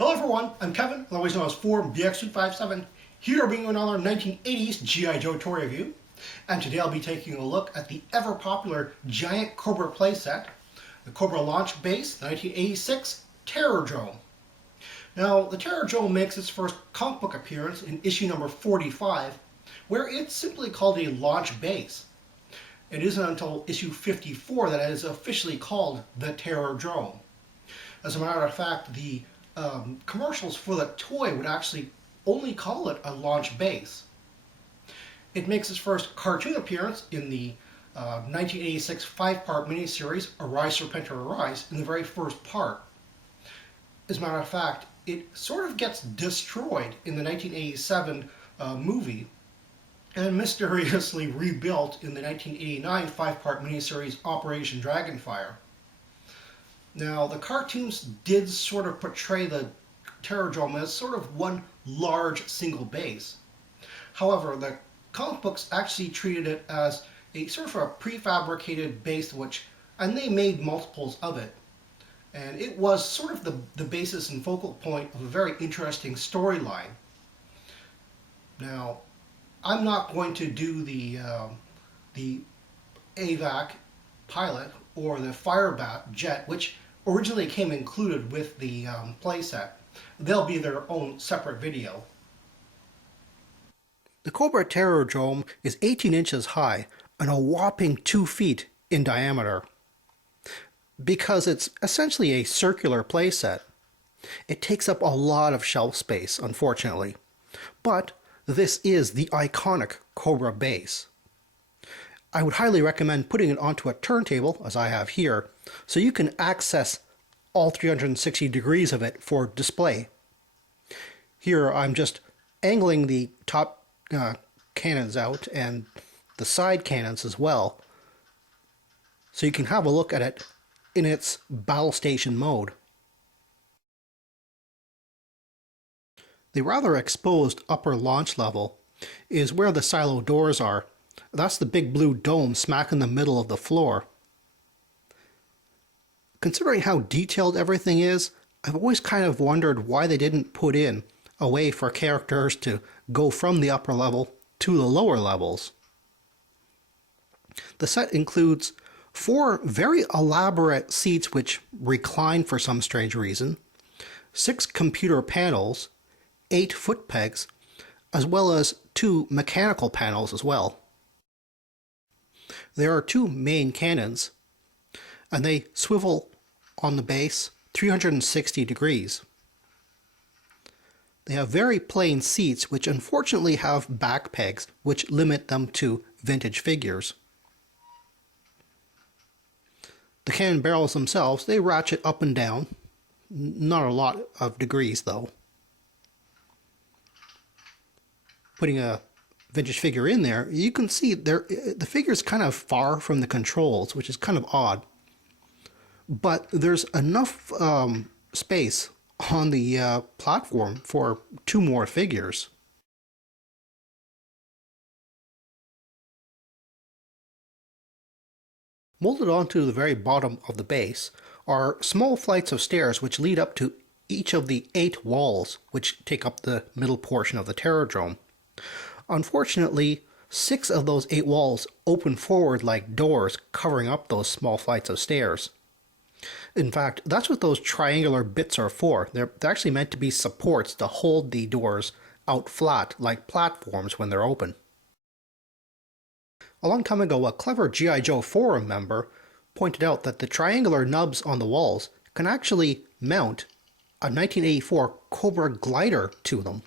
Hello everyone, I'm Kevin, otherwise known as 4BX257, here bringing you another 1980s G.I. Joe toy review. And today I'll be taking a look at the ever-popular giant Cobra playset, the Cobra Launch Base 1986 Terror Drome. Now, the Terror Drome makes its first comic book appearance in issue number 45, where it's simply called a launch base. It isn't until issue 54 that it is officially called the Terror Drome. As a matter of fact, the commercials for the toy would actually only call it a launch base. It makes its first cartoon appearance in the 1986 5-part miniseries Arise Serpentor Arise in the very first part. As a matter of fact, it sort of gets destroyed in the 1987 movie and mysteriously rebuilt in the 1989 5-part miniseries Operation Dragonfire. Now, the cartoons did sort of portray the Terror Drome as sort of one large single base. However, the comic books actually treated it as a sort of a prefabricated base, and they made multiples of it. And it was sort of the basis and focal point of a very interesting storyline. Now, I'm not going to do the AVAC pilot or the Firebat jet, which originally came included with the playset. They'll be their own separate video. The Cobra Terror Drome is 18 inches high and a whopping 2 feet in diameter. Because it's essentially a circular playset, it takes up a lot of shelf space, unfortunately. But this is the iconic Cobra base. I would highly recommend putting it onto a turntable, as I have here, so you can access all 360 degrees of it for display. Here I'm just angling the top cannons out and the side cannons as well, so you can have a look at it in its battle station mode. The rather exposed upper launch level is where the silo doors are. That's the big blue dome smack in the middle of the floor. Considering how detailed everything is, I've always kind of wondered why they didn't put in a way for characters to go from the upper level to the lower levels. The set includes 4 very elaborate seats which recline for some strange reason, 6 computer panels, 8 foot pegs, as well as 2 mechanical panels as well. There are 2 main cannons, and they swivel on the base 360 degrees. They have very plain seats, which unfortunately have back pegs, which limit them to vintage figures. The cannon barrels themselves, they ratchet up and down, not a lot of degrees though. Putting a vintage figure in there, you can see the figure's kind of far from the controls, which is kind of odd. But there's enough space on the platform for 2 more figures. Molded onto the very bottom of the base are small flights of stairs which lead up to each of the 8 walls which take up the middle portion of the Terror Drome. Unfortunately, 6 of those 8 walls open forward like doors, covering up those small flights of stairs. In fact, that's what those triangular bits are for. They're actually meant to be supports to hold the doors out flat like platforms when they're open. A long time ago, a clever G.I. Joe forum member pointed out that the triangular nubs on the walls can actually mount a 1984 Cobra glider to them.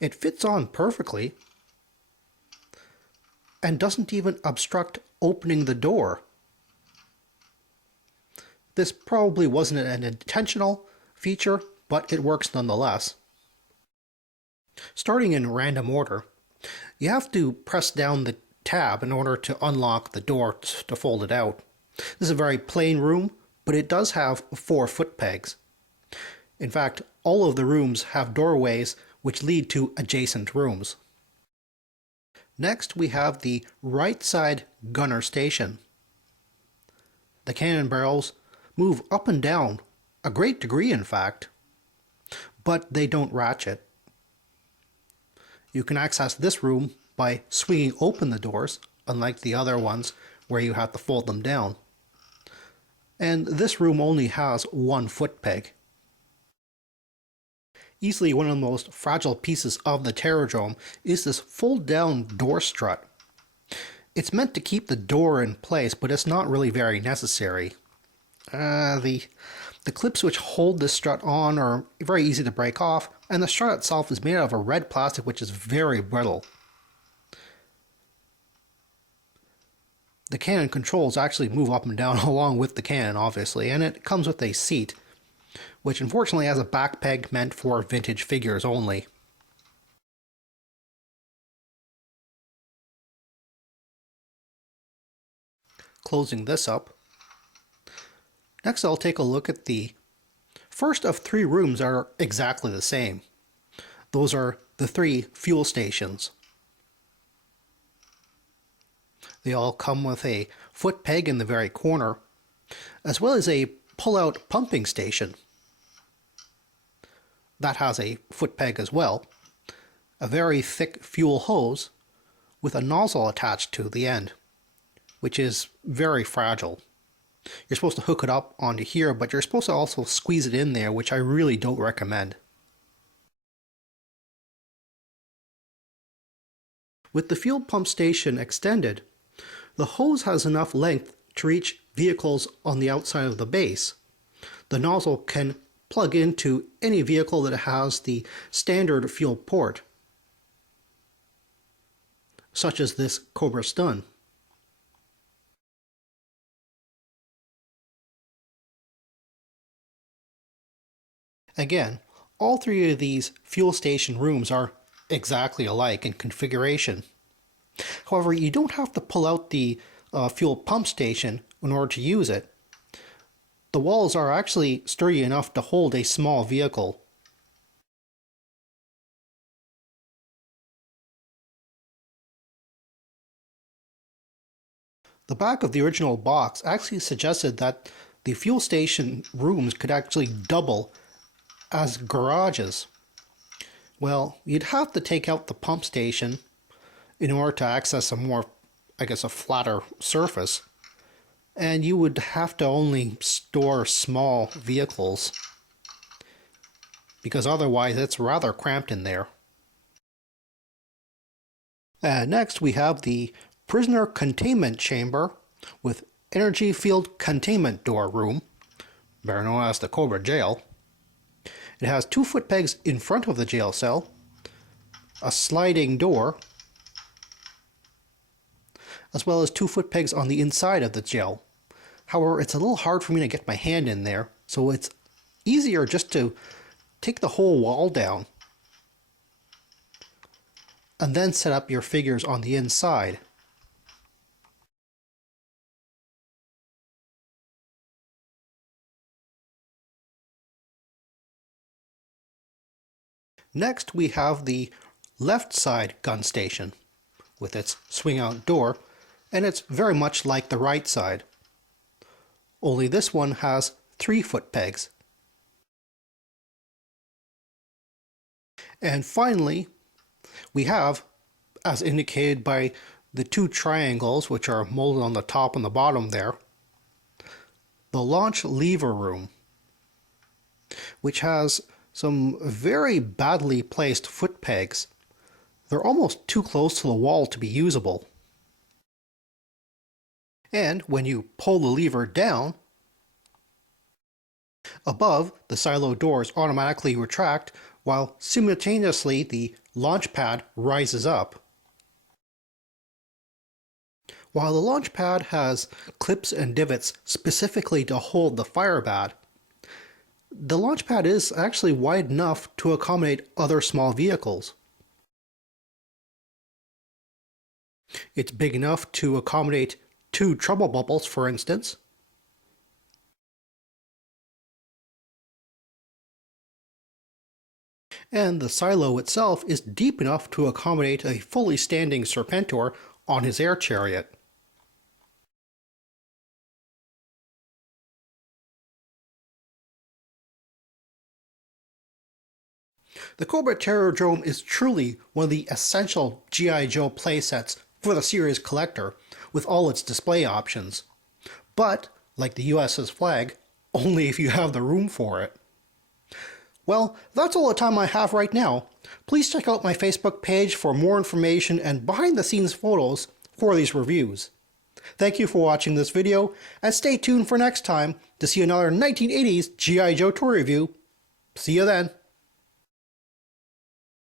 It fits on perfectly and doesn't even obstruct opening the door. This probably wasn't an intentional feature, but it works nonetheless. Starting in random order, you have to press down the tab in order to unlock the door to fold it out. This is a very plain room, but it does have 4 foot pegs. In fact, all of the rooms have doorways which lead to adjacent rooms. Next, we have the right side gunner station. The cannon barrels move up and down a great degree in fact, but they don't ratchet. You can access this room by swinging open the doors, unlike the other ones where you have to fold them down. And this room only has one foot peg. Easily one of the most fragile pieces of the Aerodrome is this fold-down door strut. It's meant to keep the door in place, but it's not really very necessary. The clips which hold this strut on are very easy to break off, and the strut itself is made out of a red plastic which is very brittle. The cannon controls actually move up and down along with the cannon, obviously, and it comes with a seat, which unfortunately has a back peg meant for vintage figures only. Closing this up. Next I'll take a look at the first of three rooms that are exactly the same. Those are the three fuel stations. They all come with a foot peg in the very corner, as well as a pull-out pumping station. That has a foot peg as well, a very thick fuel hose with a nozzle attached to the end, which is very fragile. You're supposed to hook it up onto here, but you're supposed to also squeeze it in there, which I really don't recommend. With the fuel pump station extended, the hose has enough length to reach vehicles on the outside of the base. The nozzle can plug into any vehicle that has the standard fuel port, such as this Cobra Stun. Again, all three of these fuel station rooms are exactly alike in configuration. However, you don't have to pull out the fuel pump station in order to use it. The walls are actually sturdy enough to hold a small vehicle. The back of the original box actually suggested that the fuel station rooms could actually double as garages. Well, you'd have to take out the pump station in order to access a more, a flatter surface. And you would have to only store small vehicles, because otherwise it's rather cramped in there. And next we have the prisoner containment chamber with energy field containment door room, better known as the Cobra jail. It has 2 foot pegs in front of the jail cell, a sliding door, as well as 2 foot pegs on the inside of the jail. However, it's a little hard for me to get my hand in there, so it's easier just to take the whole wall down and then set up your figures on the inside. Next, we have the left side gun station with its swing out door, and it's very much like the right side. Only this one has 3 foot pegs. And finally, we have, as indicated by the 2 triangles which are molded on the top and the bottom there, the launch lever room, which has some very badly placed foot pegs. They're almost too close to the wall to be usable. And when you pull the lever down, above, the silo doors automatically retract, while simultaneously the launch pad rises up. While the launch pad has clips and divots specifically to hold the fire bat, the launch pad is actually wide enough to accommodate other small vehicles. It's big enough to accommodate 2 trouble bubbles, for instance. And the silo itself is deep enough to accommodate a fully standing Serpentor on his air chariot. The Cobra Terror Drome is truly one of the essential G.I. Joe playsets for the series collector, with all its display options. But, like the US's flag, only if you have the room for it. Well, that's all the time I have right now. Please check out my Facebook page for more information and behind-the-scenes photos for these reviews. Thank you for watching this video, and stay tuned for next time to see another 1980s G.I. Joe toy review. See you then.